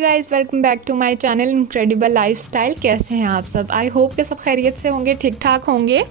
Guys, welcome back to my channel incredible lifestyle. कैसे हैं आप सब? आई होप कि सब खैरियत से होंगे, ठीक ठाक होंगे।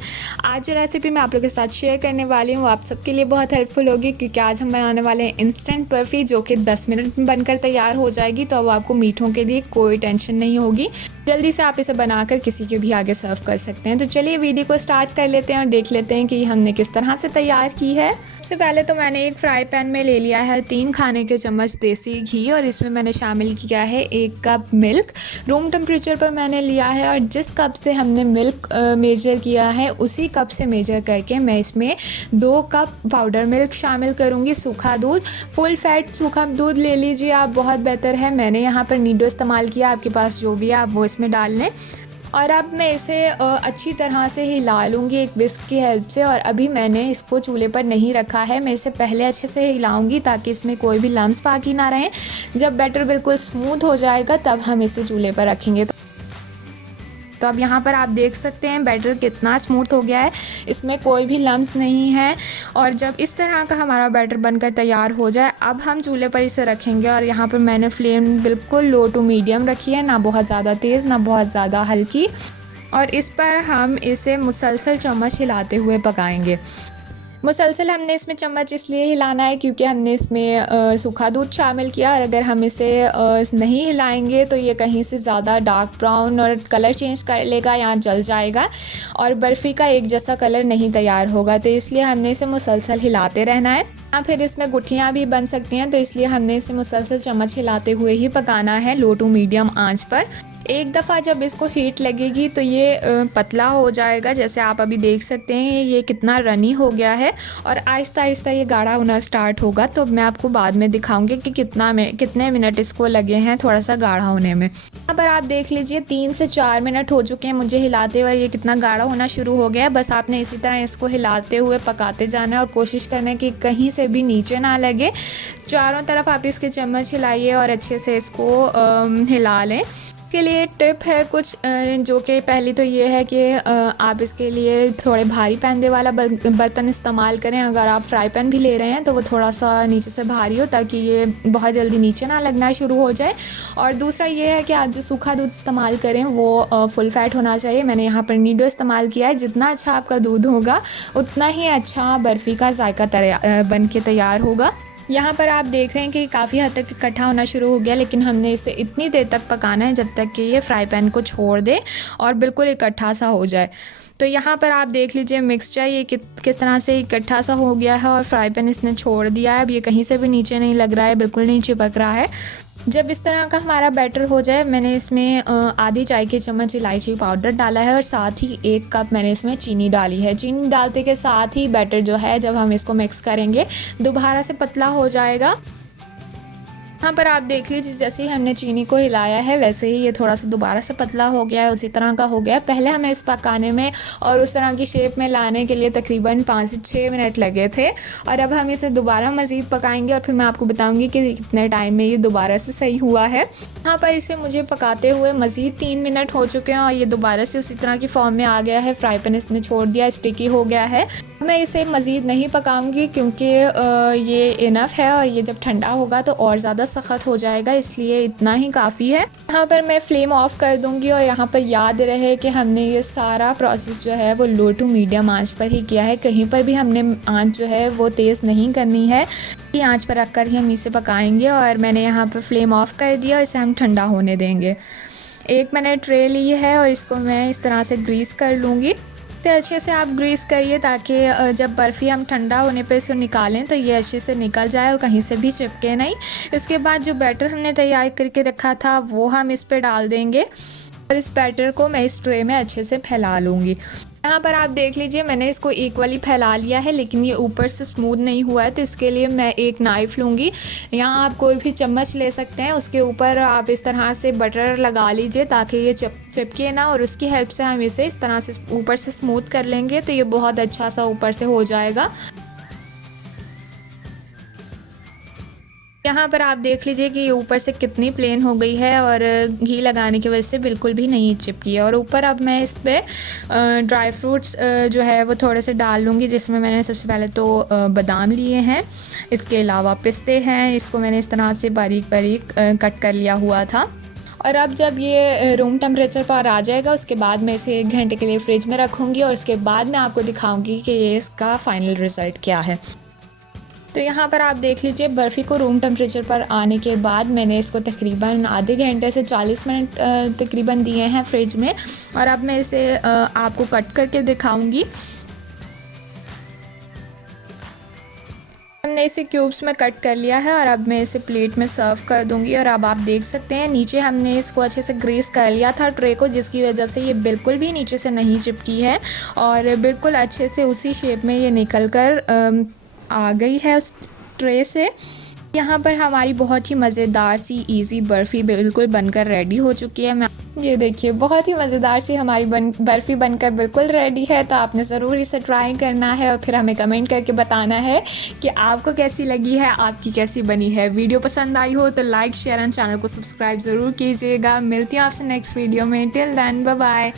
आज जो रेसिपी मैं आप लोगों के साथ शेयर करने वाली हूँ वो आप सबके लिए बहुत हेल्पफुल होगी, क्योंकि आज हम बनाने वाले हैं इंस्टेंट बर्फ़ी, जो कि 10 मिनट में बनकर तैयार हो जाएगी। तो अब आपको मीठों के लिए कोई टेंशन नहीं होगी, जल्दी से आप इसे बनाकर किसी के भी आगे सर्व कर सकते हैं। तो चलिए वीडियो को स्टार्ट कर लेते हैं और देख लेते हैं कि हमने किस तरह से तैयार की है। सबसे पहले तो मैंने एक फ्राई पैन में ले लिया है 3 खाने के चम्मच देसी घी, और इसमें मैंने शामिल किया है 1 कप मिल्क। रूम टेम्परेचर पर मैंने लिया है, और जिस कप से हमने मिल्क मेजर किया है उसी कप से मेजर करके मैं इसमें 2 कप पाउडर मिल्क शामिल करूँगी। सूखा दूध, फुल फैट सूखा दूध ले लीजिए आप, बहुत बेहतर है। मैंने यहाँ पर नीडो इस्तेमाल किया, आपके पास जो भी है आप वो इसमें डाल लें। और अब मैं इसे अच्छी तरह से हिला लूँगी एक विस्क की हेल्प से। और अभी मैंने इसको चूल्हे पर नहीं रखा है, मैं इसे पहले अच्छे से हिलाऊंगी ताकि इसमें कोई भी लम्स बाकी ना रहें। जब बैटर बिल्कुल स्मूथ हो जाएगा तब हम इसे चूल्हे पर रखेंगे। तो अब यहाँ पर आप देख सकते हैं बैटर कितना स्मूथ हो गया है, इसमें कोई भी लम्स नहीं है। और जब इस तरह का हमारा बैटर बनकर तैयार हो जाए, अब हम चूल्हे पर इसे रखेंगे। और यहाँ पर मैंने फ्लेम बिल्कुल लो टू मीडियम रखी है, ना बहुत ज़्यादा तेज़ ना बहुत ज़्यादा हल्की। और इस पर हम इसे मुसलसल चम्मच हिलाते हुए पकाएंगे। मुसलसल हमने इसमें चम्मच इसलिए हिलाना है क्योंकि हमने इसमें सूखा दूध शामिल किया, और अगर हम इसे नहीं हिलाएंगे तो ये कहीं से ज़्यादा डार्क ब्राउन और कलर चेंज कर लेगा या जल जाएगा, और बर्फ़ी का एक जैसा कलर नहीं तैयार होगा। तो इसलिए हमने इसे मुसलसल हिलाते रहना है। या फिर इसमें गुठलियाँ भी बन सकती हैं, तो इसलिए हमने इसे मुसलसल चम्मच हिलाते हुए ही पकाना है, लो टू मीडियम आंच पर। एक दफ़ा जब इसको हीट लगेगी तो ये पतला हो जाएगा, जैसे आप अभी देख सकते हैं ये कितना रनी हो गया है, और आहिस्ता आहिस्ता ये गाढ़ा होना स्टार्ट होगा। तो मैं आपको बाद में दिखाऊंगी कि कितने मिनट इसको लगे हैं थोड़ा सा गाढ़ा होने में। यहाँ पर आप देख लीजिए 3 से 4 मिनट हो चुके हैं मुझे हिलाते हुए, ये कितना गाढ़ा होना शुरू हो गया है। बस आपने इसी तरह इसको हिलाते हुए पकाते जाना है, और कोशिश करना है कि कहीं से भी नीचे ना लगे। चारों तरफ आप इसके चम्मच हिलाइए और अच्छे से इसको हिला लें। के लिए टिप है कुछ, जो कि पहली तो ये है कि आप इसके लिए थोड़े भारी पैंदे वाला बर्तन इस्तेमाल करें। अगर आप फ्राई पैन भी ले रहे हैं तो वो थोड़ा सा नीचे से भारी हो, ताकि ये बहुत जल्दी नीचे ना लगना शुरू हो जाए। और दूसरा ये है कि आप जो सूखा दूध इस्तेमाल करें वो फुल फैट होना चाहिए। मैंने यहाँ पर नीडो इस्तेमाल किया है। जितना अच्छा आपका दूध होगा उतना ही अच्छा बर्फ़ी का जायका बन के तैयार होगा। यहाँ पर आप देख रहे हैं कि काफ़ी हद तक इकट्ठा होना शुरू हो गया, लेकिन हमने इसे इतनी देर तक पकाना है जब तक कि ये फ्राई पैन को छोड़ दे और बिल्कुल इकट्ठा सा हो जाए। तो यहाँ पर आप देख लीजिए मिक्सचर ये किस तरह से इकट्ठा सा हो गया है, और फ्राई पैन इसने छोड़ दिया है। अब ये कहीं से भी नीचे नहीं लग रहा है, बिल्कुल नहीं चिपक रहा है। जब इस तरह का हमारा बैटर हो जाए, मैंने इसमें आधी चाय की चम्मच इलायची पाउडर डाला है, और साथ ही 1 कप मैंने इसमें चीनी डाली है। चीनी डालते के साथ ही बैटर जो है, जब हम इसको मिक्स करेंगे दोबारा से पतला हो जाएगा। यहाँ पर आप देख लीजिए जैसे ही हमने चीनी को हिलाया है वैसे ही ये थोड़ा सा दोबारा से पतला हो गया है, उसी तरह का हो गया है। पहले हमें इस पकाने में और उस तरह की शेप में लाने के लिए तकरीबन 5 से 6 मिनट लगे थे, और अब हम इसे दोबारा मज़ीद पकाएंगे और फिर मैं आपको बताऊंगी कि कितने टाइम में ये दोबारा से सही हुआ है। यहाँ पर इसे मुझे पकाते हुए मज़ीद 3 मिनट हो चुके हैं, और ये दोबारा से उसी तरह की फॉर्म में आ गया है। फ्राई पैन इसने छोड़ दिया, स्टिकी हो गया है। मैं इसे मज़ीद नहीं पकाऊंगी क्योंकि ये इनफ है, और ये जब ठंडा होगा तो और ज़्यादा सख्त हो जाएगा, इसलिए इतना ही काफ़ी है। यहाँ पर मैं फ्लेम ऑफ कर दूंगी, और यहाँ पर याद रहे कि हमने ये सारा प्रोसेस जो है वो लो टू मीडियम आंच पर ही किया है। कहीं पर भी हमने आंच जो है वो तेज़ नहीं करनी है, कि आंच पर रख कर ही हम इसे पकाएंगे। और मैंने यहाँ पर फ्लेम ऑफ कर दिया, और इसे हम ठंडा होने देंगे। एक मैंने ट्रे ली है और इसको मैं इस तरह से ग्रीस कर लूँगी। तो अच्छे से आप ग्रीस करिए ताकि जब बर्फ़ी हम ठंडा होने पे इसको निकालें तो ये अच्छे से निकल जाए और कहीं से भी चिपके नहीं। इसके बाद जो बैटर हमने तैयार करके रखा था वो हम इस पे डाल देंगे, और इस बैटर को मैं इस ट्रे में अच्छे से फैला लूँगी। यहाँ पर आप देख लीजिए मैंने इसको इक्वली फैला लिया है, लेकिन ये ऊपर से स्मूथ नहीं हुआ है। तो इसके लिए मैं एक नाइफ़ लूँगी, यहाँ आप कोई भी चम्मच ले सकते हैं, उसके ऊपर आप इस तरह से बटर लगा लीजिए ताकि ये चिपके ना, और उसकी हेल्प से हम इसे इस तरह से ऊपर से स्मूथ कर लेंगे तो ये बहुत अच्छा सा ऊपर से हो जाएगा। यहाँ पर आप देख लीजिए कि ऊपर से कितनी प्लेन हो गई है और घी लगाने की वजह से बिल्कुल भी नहीं चिपकी है। और ऊपर अब मैं इस पर ड्राई फ्रूट्स जो है वो थोड़े से डाल लूँगी, जिसमें मैंने सबसे पहले तो बादाम लिए हैं, इसके अलावा पिस्ते हैं, इसको मैंने इस तरह से बारीक बारीक कट कर लिया हुआ था। और अब जब ये रूम टेम्परेचर पर आ जाएगा उसके बाद मैं इसे 1 घंटे के लिए फ्रिज में रखूँगी और उसके बाद मैं आपको दिखाऊँगी कि ये इसका फ़ाइनल रिज़ल्ट क्या है। तो यहाँ पर आप देख लीजिए बर्फ़ी को रूम टेम्परेचर पर आने के बाद मैंने इसको तकरीबन आधे घंटे से 40 मिनट तकरीबन दिए हैं फ्रिज में। और अब मैं इसे आपको कट करके दिखाऊंगी। हमने इसे क्यूब्स में कट कर लिया है और अब मैं इसे प्लेट में सर्व कर दूंगी। और अब आप देख सकते हैं नीचे हमने इसको अच्छे से ग्रीस कर लिया था ट्रे को, जिसकी वजह से ये बिल्कुल भी नीचे से नहीं चिपकी है और बिल्कुल अच्छे से उसी शेप में ये निकल कर आ गई है उस ट्रे से। यहाँ पर हमारी बहुत ही मज़ेदार सी इजी बर्फ़ी बिल्कुल बनकर रेडी हो चुकी है। मैं ये देखिए बहुत ही मज़ेदार सी हमारी बर्फ़ी बनकर बिल्कुल रेडी है। तो आपने ज़रूर इसे ट्राई करना है और फिर हमें कमेंट करके बताना है कि आपको कैसी लगी है, आपकी कैसी बनी है। वीडियो पसंद आई हो तो लाइक शेयर एंड चैनल को सब्सक्राइब ज़रूर कीजिएगा। मिलती हूँ आपसे नेक्स्ट वीडियो में। Till then bye bye.